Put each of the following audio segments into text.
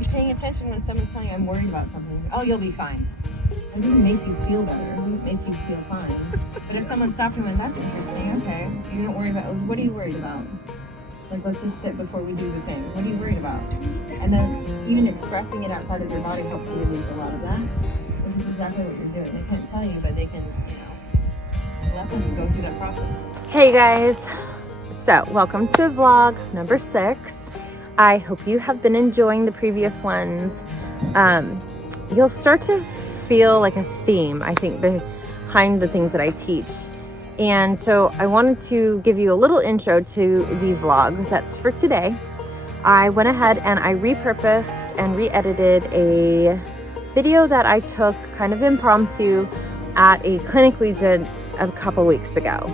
like paying attention when someone's telling you I'm worried about something. Oh, you'll be fine. It doesn't make you feel better. It doesn't make you feel fine. But if someone stopped you and went, that's interesting, okay. You don't worry about, what are you worried about? Like, let's just sit before we do the thing. What are you worried about? And then even expressing it outside of your body helps you release a lot of that, which is exactly what you're doing. They can't tell you, but they can, let them go through that process. Hey guys, so welcome to vlog number 6. I hope you have been enjoying the previous ones. You'll start to feel like a theme, I think, behind the things that I teach. And so I wanted to give you a little intro to the vlog that's for today. I went ahead and I repurposed and re-edited a video that I took kind of impromptu at a clinic we did a couple weeks ago.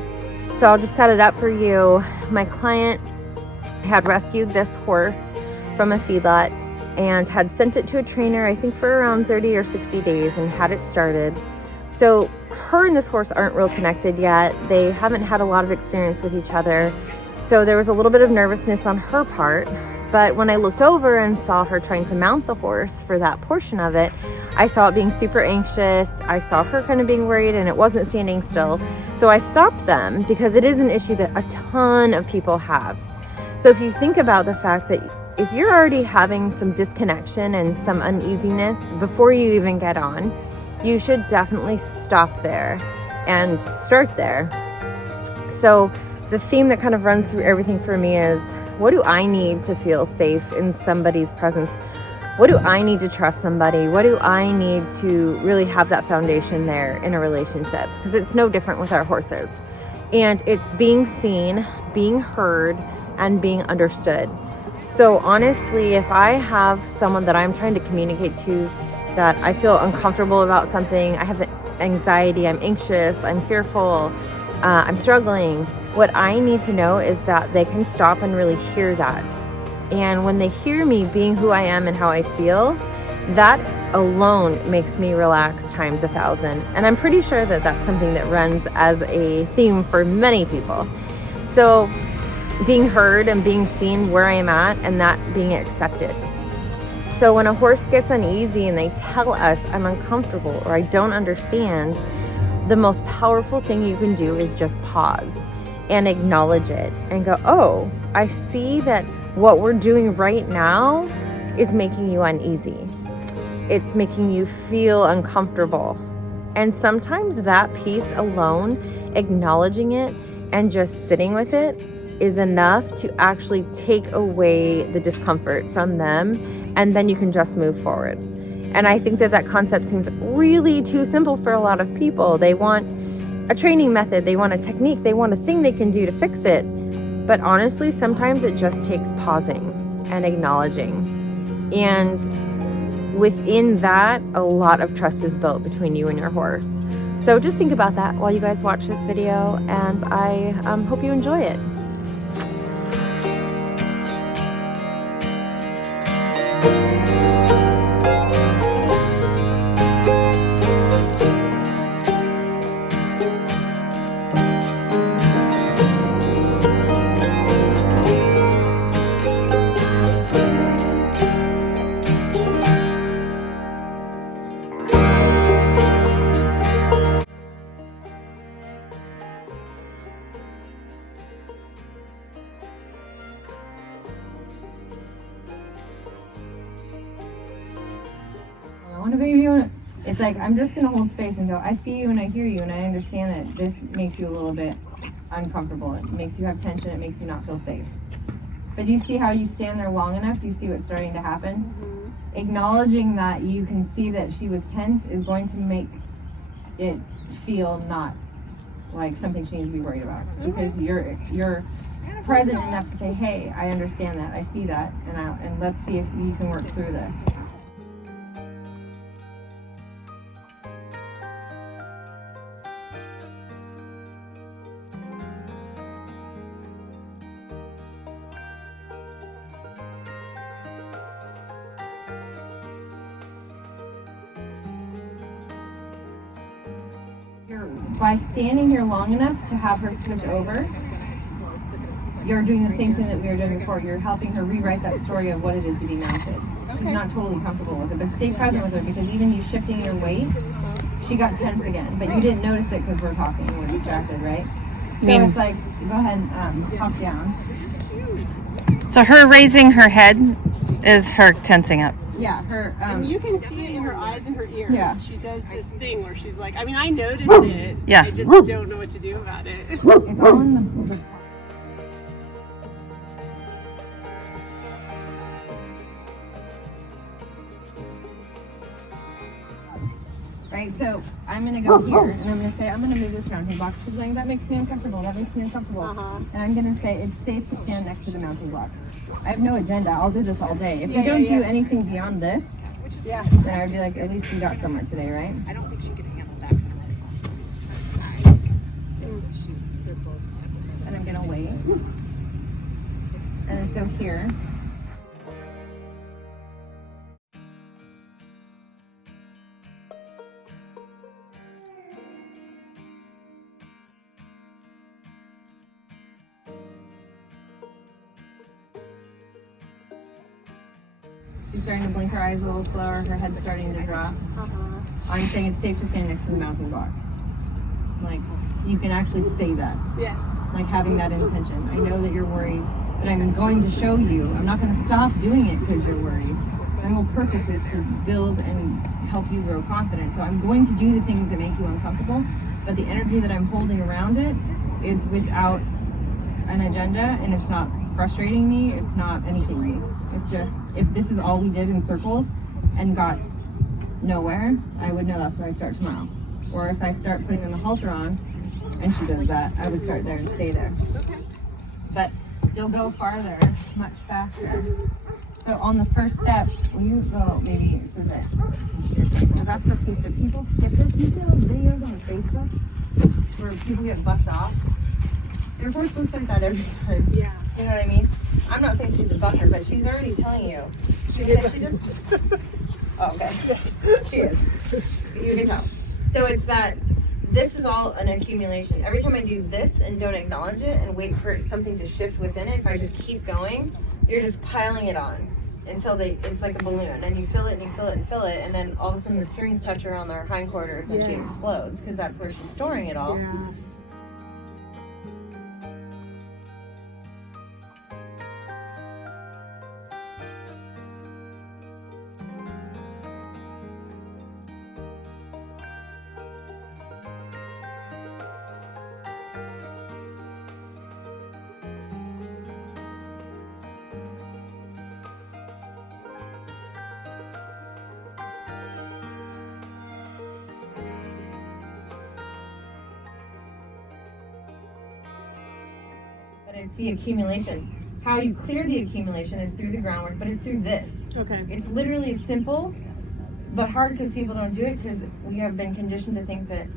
So I'll just set it up for you. My client had rescued this horse from a feedlot and had sent it to a trainer, I think for around 30 or 60 days, and had it started. So her and this horse aren't real connected yet. They haven't had a lot of experience with each other. So there was a little bit of nervousness on her part. But when I looked over and saw her trying to mount the horse for that portion of it, I saw it being super anxious. I saw her kind of being worried and it wasn't standing still. So I stopped them because it is an issue that a ton of people have. So if you think about the fact that if you're already having some disconnection and some uneasiness before you even get on, you should definitely stop there and start there. So the theme that kind of runs through everything for me is, what do I need to feel safe in somebody's presence? What do I need to trust somebody? What do I need to really have that foundation there in a relationship? Because it's no different with our horses. And it's being seen, being heard, and being understood. So honestly, if I have someone that I'm trying to communicate to that I feel uncomfortable about something, I have anxiety, I'm anxious, I'm fearful, I'm struggling, what I need to know is that they can stop and really hear that. And when they hear me being who I am and how I feel, that alone makes me relax times 1,000. And I'm pretty sure that that's something that runs as a theme for many people. So being heard and being seen where I am at, and that being accepted. So when a horse gets uneasy and they tell us I'm uncomfortable or I don't understand, the most powerful thing you can do is just pause and acknowledge it and go, oh, I see that what we're doing right now is making you uneasy. It's making you feel uncomfortable. And sometimes that piece alone, acknowledging it and just sitting with it, is enough to actually take away the discomfort from them, and then you can just move forward. And I think that that concept seems really too simple for a lot of people. They want a training method, they want a technique, they want a thing they can do to fix it. But honestly, sometimes it just takes pausing and acknowledging. And within that, a lot of trust is built between you and your horse. So just think about that while you guys watch this video, and I hope you enjoy it. It's like, I'm just going to hold space and go, I see you and I hear you and I understand that this makes you a little bit uncomfortable. It makes you have tension. It makes you not feel safe. But do you see how you stand there long enough? Do you see what's starting to happen? Mm-hmm. Acknowledging that you can see that she was tense is going to make it feel not like something she needs to be worried about. Mm-hmm. Because you're present enough to say, hey, I understand that. I see that. And let's see if you can work through this. By standing here long enough to have her switch over, you're doing the same thing that we were doing before. You're helping her rewrite that story of what it is to be mounted. She's not totally comfortable with it, but stay present with her, because even you shifting your weight, she got tense again, but you didn't notice it because we're talking and we're distracted, right? So it's like, go ahead and hop down. So her raising her head is her tensing up. Yeah, her. And you can see it in her eyes and her ears. Yeah. She does this thing where she's like, I mean, I noticed it. Yeah. I just don't know what to do about it. It's all in the right, so I'm gonna go here and I'm gonna say I'm gonna move this mounting block. She's going, that makes me uncomfortable, that makes me uncomfortable. And I'm gonna say it's safe to stand next to the mounting block. I have no agenda, I'll do this all day. If we don't do anything beyond this, then I would be like, at least we got somewhere today, right? I don't think she could handle that. And I'm gonna wait. And then so here. She's starting to blink her eyes a little slower, her head's starting to drop. I'm saying it's safe to stand next to the mounting block. Like, you can actually say that. Yes. Like having that intention. I know that you're worried, but I'm going to show you. I'm not going to stop doing it because you're worried. My whole purpose is to build and help you grow confidence. So I'm going to do the things that make you uncomfortable, but the energy that I'm holding around it is without an agenda, and it's not frustrating me, it's not anything. It's just, if this is all we did in circles and got nowhere, I would know that's where I start tomorrow. Or if I start putting in the halter on and she does that, I would start there and stay there. But you'll go farther much faster. So on the first step, will you go maybe so that, so that's the piece that people skip this. You see those videos on Facebook where people get bucked off? Their horse looks like that every time. Yeah. You know what I mean? I'm not saying she's a bucker, but she's already telling you. She just. Oh, okay. She is. You can tell. So it's that this is all an accumulation. Every time I do this and don't acknowledge it and wait for something to shift within it, if I just keep going, you're just piling it on until it's like a balloon, and you fill it and you fill it and fill it, and then all of a sudden the strings touch her on their hindquarters and she explodes, because that's where she's storing it all. Yeah. But it's the accumulation. How you clear the accumulation is through the groundwork, but it's through this. Okay. It's literally simple, but hard because people don't do it, because we have been conditioned to think that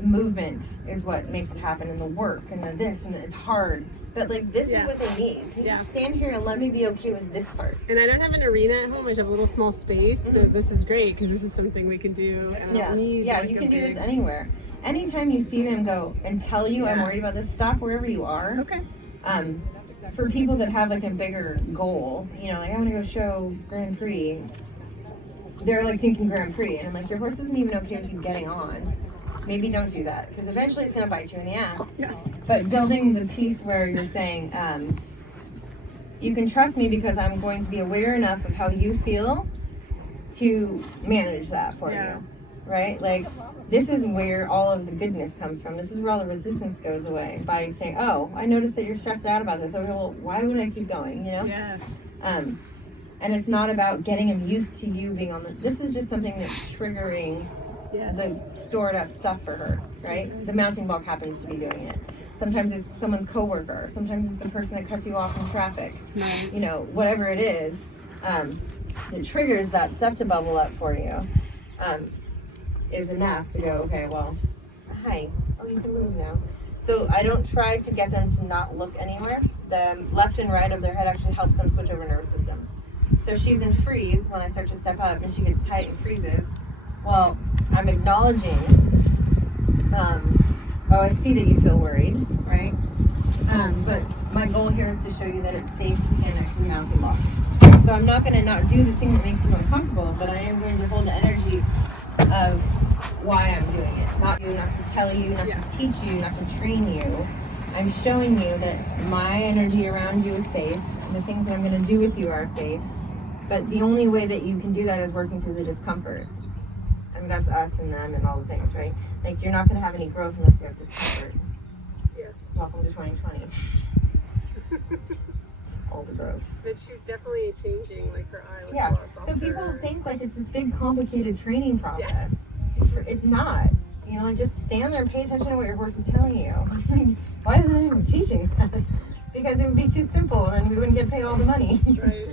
movement is what makes it happen, and the work and the this, and it's hard. But like, this is what they need. Can you stand here and let me be okay with this part? And I don't have an arena at home. I just have a little small space, so this is great because this is something we can do. And I don't need like you a can do big... this anywhere. Anytime you see them go and tell you, I'm worried about this, stop wherever you are. Okay. For people that have like a bigger goal, you know, like I'm gonna go show Grand Prix, they're like thinking Grand Prix, and I'm like, your horse isn't even okay with you getting on. Maybe don't do that, because eventually it's gonna bite you in the ass. Yeah. But building the piece where you're saying, you can trust me because I'm going to be aware enough of how you feel to manage that for you, right? Like, this is where all of the goodness comes from. This is where all the resistance goes away, by saying, oh, I noticed that you're stressed out about this. Okay, well, why would I keep going, you know? Yeah. And it's not about getting them used to you being on the, this is just something that's triggering the stored up stuff for her, right? The mounting block happens to be doing it. Sometimes it's someone's coworker. Sometimes it's the person that cuts you off in traffic. Right. You know, whatever it is, it triggers that stuff to bubble up for you. Is enough to go, okay, well, hi, oh, you can move now. So I don't try to get them to not look anywhere. The left and right of their head actually helps them switch over nervous systems. So she's in freeze when I start to step up and she gets tight and freezes. Well, I'm acknowledging, oh, I see that you feel worried, right? But my goal here is to show you that it's safe to stand next to the mounting block. So I'm not going to not do the thing that makes you uncomfortable, but I am going to hold the energy of why I'm doing it. Not to tell you, not to teach you, not to train you. I'm showing you that my energy around you is safe. And the things that I'm going to do with you are safe. But the only way that you can do that is working through the discomfort. I mean, that's us and them and all the things, right? Like, you're not going to have any growth unless you have discomfort. Yes. Welcome to 2020. All the growth. But she's definitely changing, like her eye looks a Yeah. lot So softer. people think like it's this big complicated training process. It's not. You know, like just stand there and pay attention to what your horse is telling you. Why isn't anyone teaching us? Because it would be too simple and then we wouldn't get paid all the money. Right.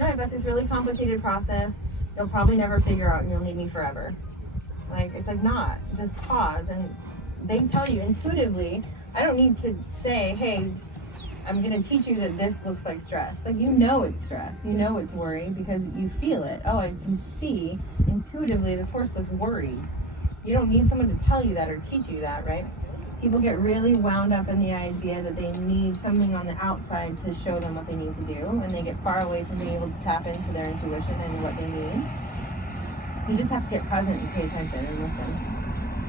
No, I've got this really complicated process. You'll probably never figure out and you'll need me forever. Like, it's like not. Just pause and they tell you intuitively. I don't need to say, hey, I'm going to teach you that this looks like stress. Like, you know it's stress. You know it's worry because you feel it. Oh, I can see intuitively this horse looks worried. You don't need someone to tell you that or teach you that, right? People get really wound up in the idea that they need something on the outside to show them what they need to do, and they get far away from being able to tap into their intuition and what they need. You just have to get present and pay attention and listen.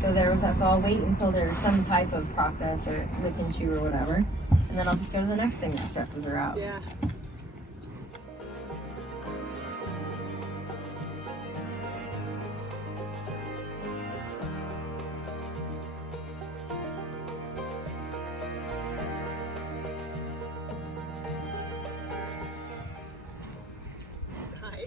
So there was that, so I'll wait until there's some type of process or lick and chew or whatever, and then I'll just go to the next thing that stresses her out. Yeah. Hi.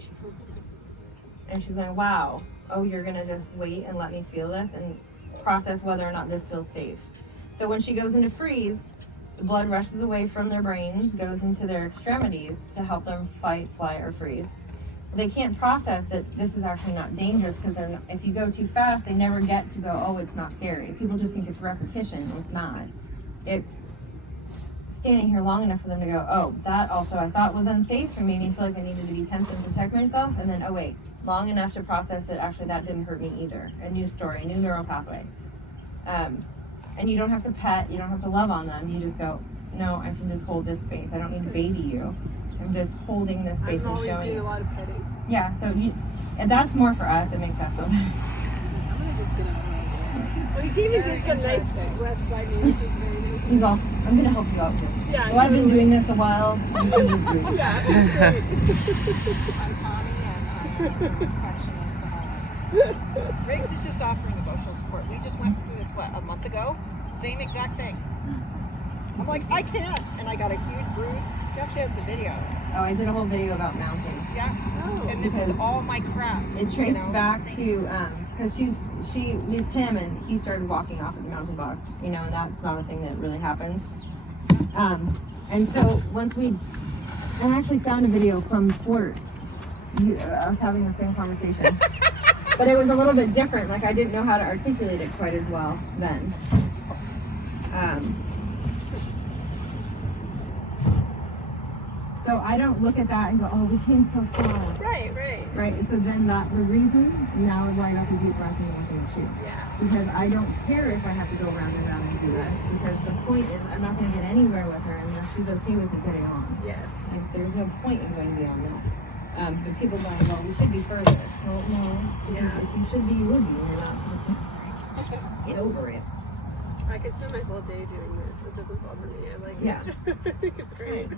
And she's going, wow, oh, you're going to just wait and let me feel this and process whether or not this feels safe. So when she goes into freeze, the blood rushes away from their brains, goes into their extremities to help them fight, fly, or freeze. They can't process that this is actually not dangerous because if you go too fast, they never get to go, oh, it's not scary. People just think it's repetition. It's not. It's standing here long enough for them to go, oh, that also I thought was unsafe and made me feel like I needed to be tense and protect myself. And then, oh, wait, long enough to process that actually that didn't hurt me either. A new story, a new neural pathway. And you don't have to pet, you don't have to love on them. You just go, no, I can just hold this space. I don't need to baby you. I'm just holding this space I'm and always showing getting you. a lot of petting. Yeah, so and that's more for us. It makes us feel better. I'm gonna just get up. Well, he even did some nice breath by me. He's all, I'm going to help you out here. Yeah, So I've been doing this a while. You can just breathe. Yeah, it's great. I'm Tommy, and I'm a perfectionist. Riggs is just offering emotional support. We just went through this, a month ago? Same exact thing. I'm like, I can't. And I got a huge bruise. She actually has the video. Oh, I did a whole video about mounting. Yeah. Oh. And this is all my crap. It traced you know? back to, because she used him and he started walking off of the mountain block, you know, and that's not a thing that really happens. And so once I actually found a video from Fort. I was having the same conversation. But it was a little bit different. Like, I didn't know how to articulate it quite as well then. So I don't look at that and go, oh, we came so far. Right. Right? So then the reason now is why I got to deep breath and looking at you. Yeah. Because I don't care if I have to go round and round and do this. Because the point is I'm not going to get anywhere with her unless she's okay with it getting on. Yes. Like, there's no point in going beyond that. But people going, well, we should be further. Well, no. Yeah. If you should be, you would be. You're not. Get over it. I could spend my whole day doing this. It doesn't bother me. I like Yeah. it. I think it's great.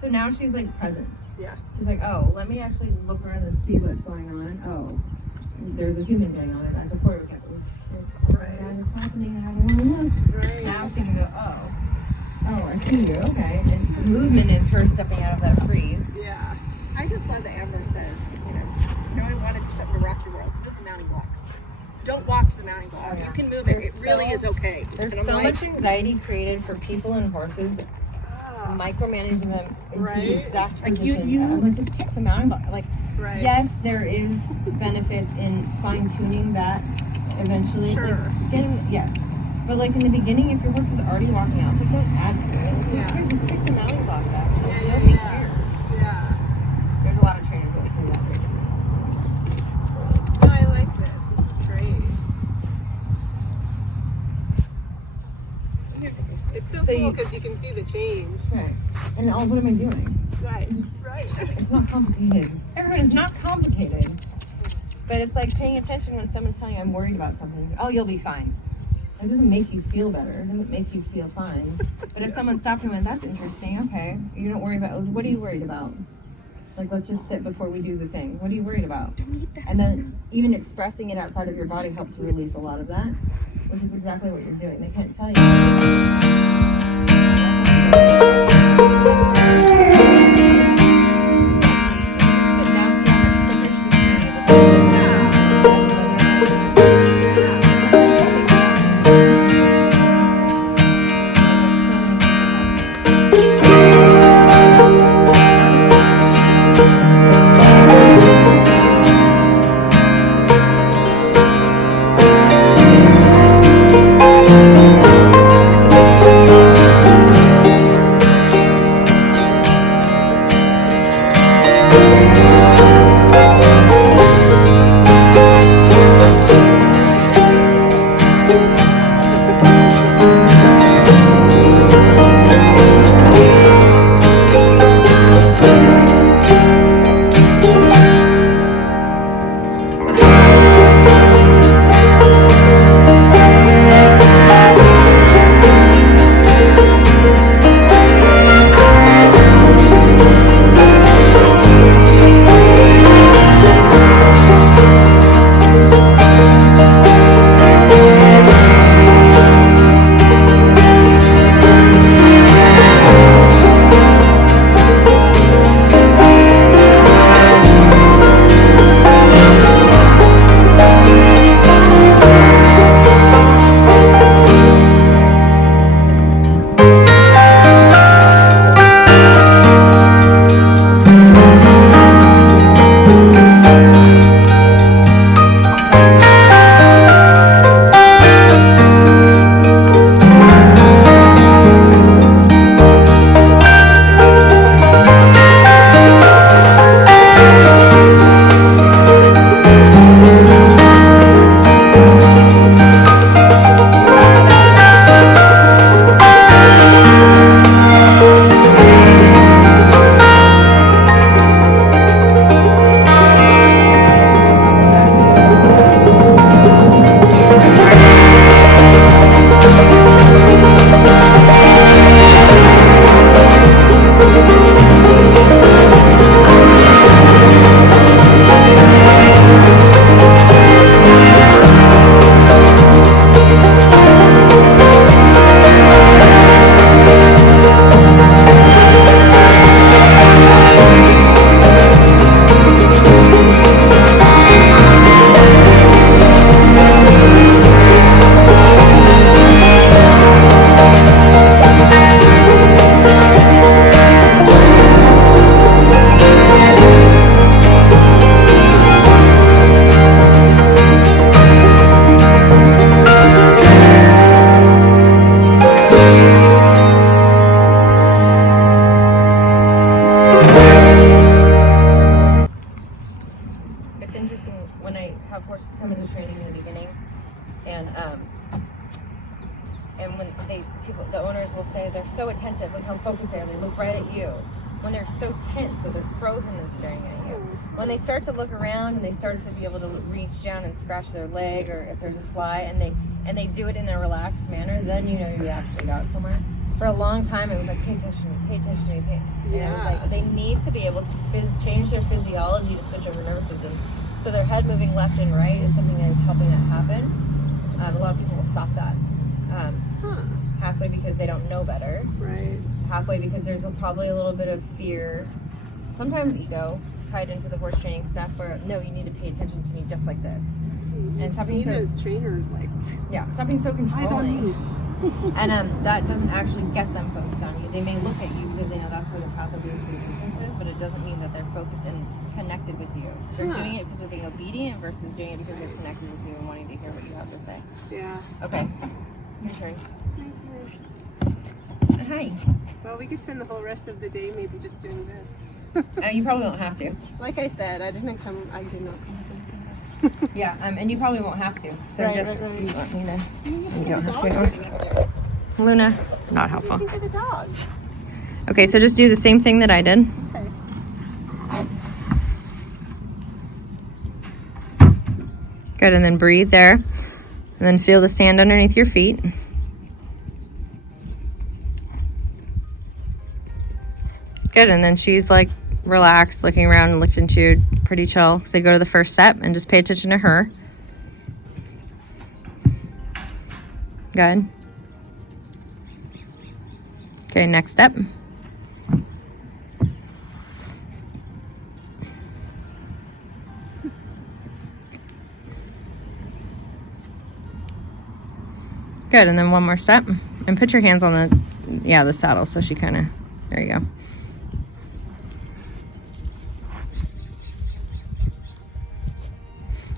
So now she's like present. Yeah. She's like, oh, let me actually look around and see what's going on. Oh, there's a human going on. And before it was like, it's happening. I don't want to look. Right. Now she can go, oh, I see you. Okay. And the movement is her stepping out of that freeze. Yeah. I just love that Amber says, you know I want to do something to rock your world. Move the mounting block. Don't watch the mounting block. Oh, yeah. You can move it. It There's really so- is okay. There's And I'm so like, much anxiety created for people and horses, micromanaging them into Right. the exact Like, you- position. you- I'm like, just pick the mounting block. Like, Right. yes, there is benefits in fine tuning that eventually. Sure. Like, yes. But like in the beginning, if your horse is already walking out, like, don't add to it. Yeah. Just pick the mounting block back. Yeah. Nobody cares. Yeah. There's a lot of trainers that can do that very differently. No, I like this. This is great. It's so So cool because you can see the change. Right. And what am I doing? Right. It's not complicated. Everyone, it's not complicated. But it's like paying attention when someone's telling you I'm worried about something. Oh, you'll be fine. It doesn't make you feel better. It doesn't make you feel fine. But if someone stopped you and went, that's interesting, okay. You don't worry about, what are you worried about? Like, let's just sit before we do the thing. What are you worried about? And then even expressing it outside of your body helps release a lot of that, which is exactly what you're doing. They can't tell But now see how much quicker she's being able to the owners will say they're so attentive, look how focused they are, they look right at you. When they're so tense, so they're frozen and staring at you. When they start to look around and they start to be able to reach down and scratch their leg, or if there's a fly, and they do it in a relaxed manner, then you know you actually got somewhere. For a long time, it was like, pay attention to me, pay attention to me, and it was like, they need to be able to change their physiology to switch over nervous systems. So their head moving left and right is something that is helping that happen. A lot of people will stop that. Halfway because they don't know better. Right. Halfway because there's probably a little bit of fear, sometimes ego, tied into the horse training stuff where, no, you need to pay attention to me just like this. And stop being those trainers like, stop being so controlling. Eyes on me. And that doesn't actually get them focused on you. They may look at you because they know that's where their path of least resistance is, but it doesn't mean that they're focused and connected with you. They're doing it because they're being obedient versus doing it because they're connected with you and wanting to hear what you have to say. Yeah. Okay. Your turn. Hi. Well, we could spend the whole rest of the day maybe just doing this. You probably won't have to. Like I said, I did not come. Yeah, and you probably won't have to. So right, just right. you want me to. You don't have to. Luna, not helpful. These are the dogs. Okay, so just do the same thing that I did. Okay. Good, and then breathe there. And then feel the sand underneath your feet. Good, and then she's like relaxed, looking around and looking at you, pretty chill. So go to the first step and just pay attention to her. Good. Okay, next step. Good, and then one more step. And put your hands on the saddle so she kind of, there you go.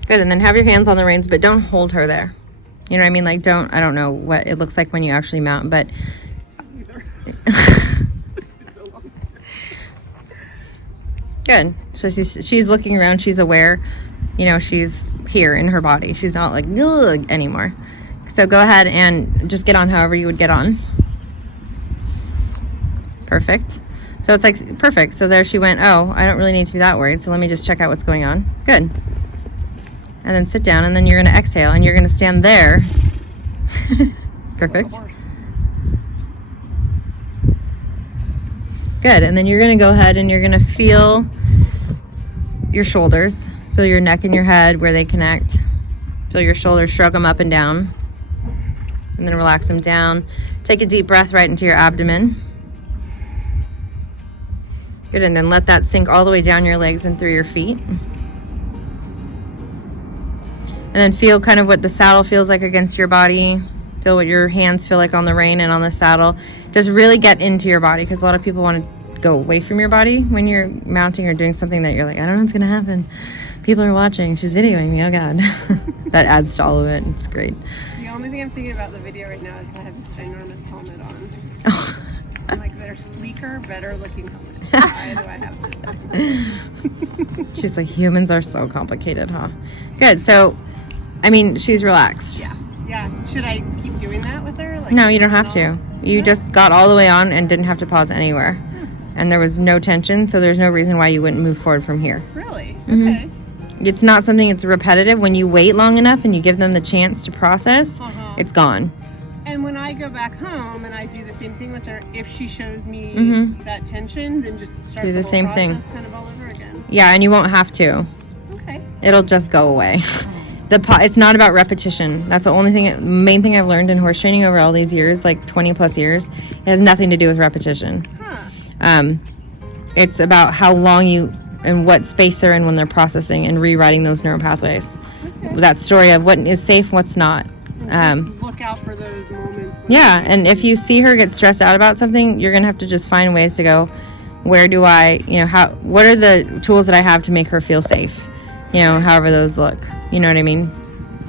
Good, and then have your hands on the reins, but don't hold her there. You know what I mean? Like, I don't know what it looks like when you actually mount, but. Good. So she's looking around, she's aware, you know, she's here in her body. She's not like, ugh, anymore. So go ahead and just get on however you would get on. Perfect. So it's like, perfect. So there she went, oh, I don't really need to be that worried, so let me just check out what's going on. Good. And then sit down, and then you're going to exhale, and you're going to stand there. Perfect. Good, and then you're going to go ahead and you're going to feel your shoulders. Feel your neck and your head where they connect. Feel your shoulders, shrug them up and down. And then relax them down. Take a deep breath right into your abdomen. Good, and then let that sink all the way down your legs and through your feet. And then feel kind of what the saddle feels like against your body. Feel what your hands feel like on the rein and on the saddle. Just really get into your body, because a lot of people want to go away from your body when you're mounting or doing something that you're like, I don't know what's going to happen. People are watching. She's videoing me. Oh, God. That adds to all of it. It's great. The only thing I'm thinking about the video right now is I have this ginormous helmet on. I'm like, they're sleeker, better looking helmets. Why do I have this? She's like, humans are so complicated, huh? Good. So, I mean, she's relaxed. Yeah. Yeah. Should I keep doing that with her? Like, No, you don't have to. You just got all the way on and didn't have to pause anywhere. And there was no tension, so there's no reason why you wouldn't move forward from here. Really? Mhm. Okay. It's not something that's repetitive. When you wait long enough and you give them the chance to process, it's gone. And when I go back home and I do the same thing with her, if she shows me Mhm. that tension, then just start Do the whole same process thing. kind of all over again. Yeah, and you won't have to. Okay. It'll just go away. It's not about repetition. That's the only thing, main thing I've learned in horse training over all these years, like 20 plus years. It has nothing to do with repetition. Huh. It's about how long you and what space they're in when they're processing and rewriting those neural pathways. Okay. That story of what is safe, what's not. Just look out for those moments. When Yeah, and if you see her get stressed out about something, you're gonna have to just find ways to go, where do I, what are the tools that I have to make her feel safe? However those look. You know what I mean?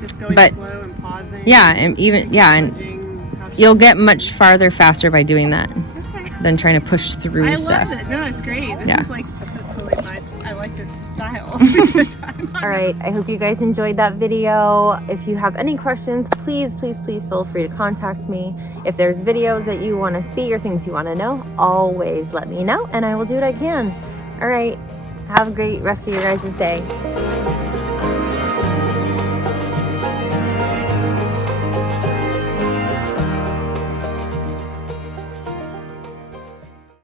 Just going but- slow and pausing. Yeah, and and judging how she- you'll get much farther faster by doing that Okay. than trying to push through I stuff. love it. No, it's great. This Yeah. is totally nice. I like this style. All right, I hope you guys enjoyed that video. If you have any questions, please feel free to contact me. If there's videos that you want to see or things you want to know, always let me know and I will do what I can. All right, have a great rest of your guys' day.